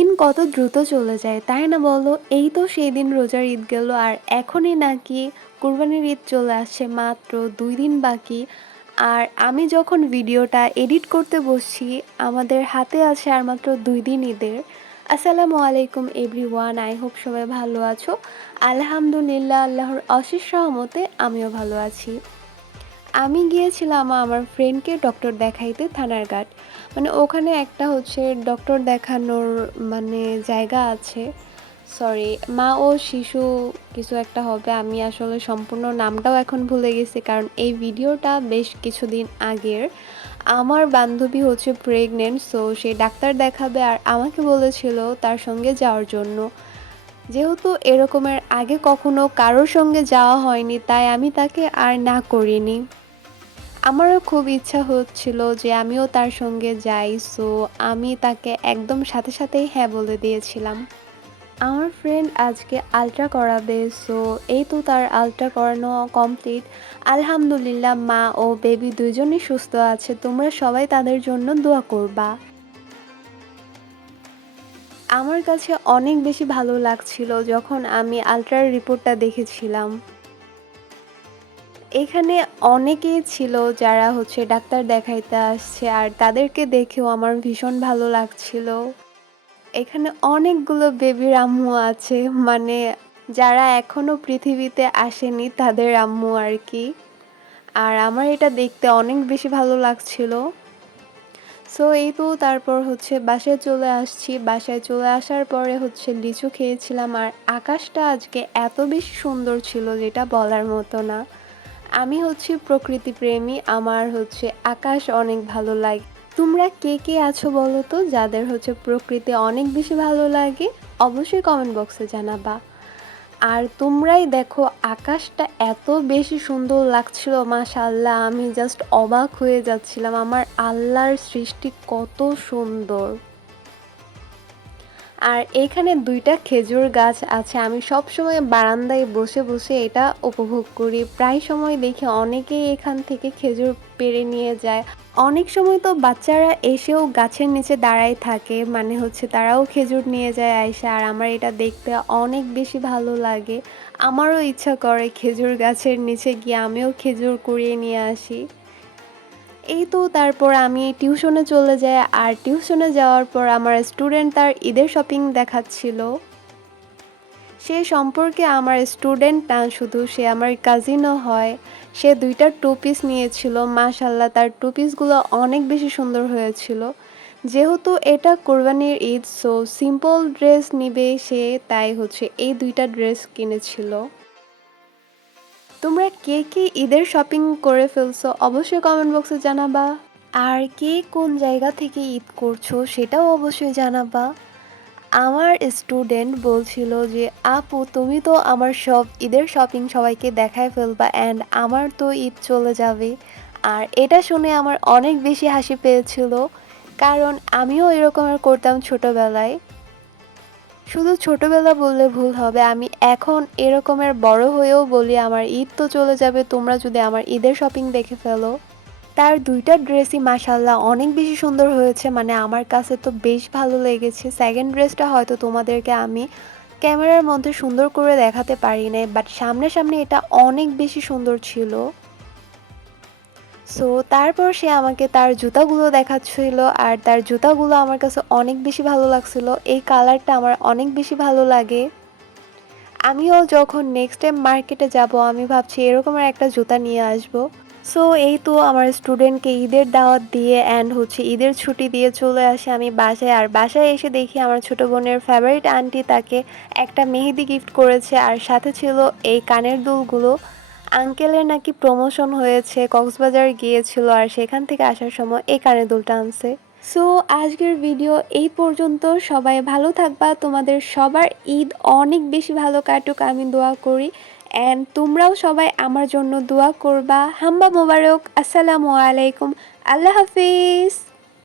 দিন কত দ্রুত চলে যায়, তাই না বলো? এই তো সেই দিন রোজার ঈদ গেল, আর এখনই নাকি কুরবানির ঈদ চলে আসছে মাত্র দুই দিন বাকি। আর আমি যখন ভিডিওটা এডিট করতে বসছি, আমাদের হাতে আছে আর মাত্র দুই দিন ঈদের। আসসালামু আলাইকুম এভরি ওয়ান আই হোপ সবাই ভালো আছো। আলহামদুলিল্লাহ, আল্লাহর অশেষ সহমতে আমিও ভালো আছি। আমি গিয়েছিলাম আমার ফ্রেন্ডকে ডক্টর দেখাইতে থানার ঘাট। মানে ওখানে একটা হচ্ছে ডক্টর দেখানোর মানে জায়গা আছে। সরি মা ও শিশু কিছু একটা হবে, আমি আসলে সম্পূর্ণ নামটাও এখন ভুলে গেছি, কারণ এই ভিডিওটা বেশ কিছুদিন আগের। আমার বান্ধবী হচ্ছে প্রেগনেন্ট সো সে ডাক্তার দেখাবে আর আমাকে বলেছিল তার সঙ্গে যাওয়ার জন্য। যেহেতু এরকমের আগে কখনো কারোর সঙ্গে যাওয়া হয়নি, তাই আমি তাকে আর না করিনি। আমারও খুব ইচ্ছা হচ্ছিল যে আমিও তার সঙ্গে যাই সো আমি তাকে একদম সাথে সাথেই হ্যাঁ বলে দিয়েছিলাম। আমার ফ্রেন্ড আজকে আলট্রা করাবে সো এই তো তার আলট্রা করানো কমপ্লিট আলহামদুলিল্লাহ, মা ও বেবি দুইজনই সুস্থ আছে, তোমরা সবাই তাদের জন্য দোয়া করবা। আমার কাছে অনেক বেশি ভালো লাগছিল যখন আমি আলট্রার রিপোর্টটা দেখেছিলাম। এখানে অনেকেই ছিল যারা হচ্ছে ডাক্তার দেখাইতে আসছে, আর তাদেরকে দেখেও আমার ভীষণ ভালো লাগছিল। এখানে অনেকগুলো বেবির আম্মু আছে মানে যারা এখনও পৃথিবীতে আসেনি তাদের আম্মু আর কি। আর আমার এটা দেখতে অনেক বেশি ভালো লাগছিল। সো এই তো তারপর হচ্ছে বাসায় চলে আসছি। বাসায় চলে আসার পরে হচ্ছে লিচু খেয়েছিলাম, আর আকাশটা আজকে এত বেশি সুন্দর ছিল যেটা বলার মতো না। আমি হচ্ছে প্রকৃতি প্রেমী আমার হচ্ছে আকাশ অনেক ভালো লাগে, তোমরা কে কে আছো বলো তো? যাদের হচ্ছে প্রকৃতি অনেক বেশি ভালো লাগে, অবশ্যই কমেন্ট বক্সে জানাবা। আর তোমরাই দেখো আকাশটা এত বেশি সুন্দর লাগছিল মাশাল্লাহ আমি জাস্ট অবাক হয়ে যাচ্ছিলাম। আমার আল্লাহর সৃষ্টি কত সুন্দর। আর এখানে দুইটা খেজুর গাছ আছে। আমি সব সময় বারান্দায় বসে বসে এটা উপভোগ করি। প্রায় সময় দেখি অনেকেই এখান থেকে খেজুর পেরে নিয়ে যায়। অনেক সময় তো বাচ্চারা এসেও গাছের নিচে দাঁড়ায় থাকে। মানে হচ্ছে তারাও খেজুর নিয়ে যায় আয়সা আর আমার এটা দেখতে অনেক বেশি ভালো লাগে। আমারও ইচ্ছা করে খেজুর গাছের নিচে গিয়ে আমিও খেজুর কুড়িয়ে নিয়ে আসি। এই তো তারপর আমি টিউশনে চলে যাই আর টিউশনে যাওয়ার পর আমার স্টুডেন্ট তার ঈদের শপিং দেখাচ্ছিল। সে সম্পর্কে আমার স্টুডেন্ট না, শুধু সে আমার কাজিনও হয়। সে দুইটা টু পিস নিয়েছিল মাশাল্লাহ তার টু পিসগুলো অনেক বেশি সুন্দর হয়েছিল। যেহেতু এটা কোরবানির ঈদ সো সিম্পল ড্রেস নিবে সে, তাই হচ্ছে এই দুইটা ড্রেস কিনেছিল। তোমরা কে কে ঈদের শপিং করে ফেলছো অবশ্যই কমেন্ট বক্সে জানাবা। আর কে কোন জায়গা থেকে ঈদ করছ সেটাও অবশ্যই জানাবা। আমার স্টুডেন্ট বলছিল যে, আপু, তুমি তো আমার সব ঈদের শপিং সবাইকে দেখায় ফেলবা অ্যান্ড আমার তো ঈদ চলে যাবে। আর এটা শুনে আমার অনেক বেশি হাসি পেয়েছিল। কারণ আমিও এরকমের করতাম ছোটোবেলায়। শুধু ছোটবেলা বললে ভুল হবে, আমি এখন এরকমের বড় হয়েও বলি আমার ঈদ তো চলে যাবে, তোমরা যদি আমার ঈদের শপিং দেখে ফেলো। তার দুইটা ড্রেসই মাসাল্লাহ অনেক বেশি সুন্দর হয়েছে মানে আমার কাছে তো বেশ ভালো লেগেছে। সেকেন্ড ড্রেসটা হয়তো তোমাদেরকে আমি ক্যামেরার মধ্যে সুন্দর করে দেখাতে পারি নাই বাট সামনে সামনে এটা অনেক বেশি সুন্দর ছিল। সো তারপর সে আমাকে তার জুতাগুলো দেখাচ্ছিল আর তার জুতাগুলো আমার কাছে অনেক বেশি ভালো লাগছিল। এই কালারটা আমার অনেক বেশি ভালো লাগে। আমিও যখন নেক্সট টাইম মার্কেটে যাব, আমি ভাবছি এরকমের একটা জুতা নিয়ে আসব। সো এই তো আমার স্টুডেন্টকে ঈদের দাওয়াত দিয়ে অ্যান্ড হচ্ছে ঈদের ছুটি দিয়ে চলে আসে আমি বাসায়। আর বাসায় এসে দেখি আমার ছোটো বোনের ফেভারিট আন্টি তাকে একটা মেহেদি গিফট করেছে আর সাথে ছিল এই কানের দুলগুলো। আঙ্কেলের নাকি প্রমোশন হয়েছে, কক্সবাজার গিয়েছিল আর সেখান থেকে আসার সময় এই কানে দুলটা আনছে। সো আজকের ভিডিও এই পর্যন্ত। সবাই ভালো থাকবা। তোমাদের সবার ঈদ অনেক বেশি ভালো কাটুক, আমি দোয়া করি। অ্যান্ড তোমরাও সবাই আমার জন্য দোয়া করবা। হাম্বা মোবারক। আসসালামু আলাইকুম। আল্লাহ হাফিজ।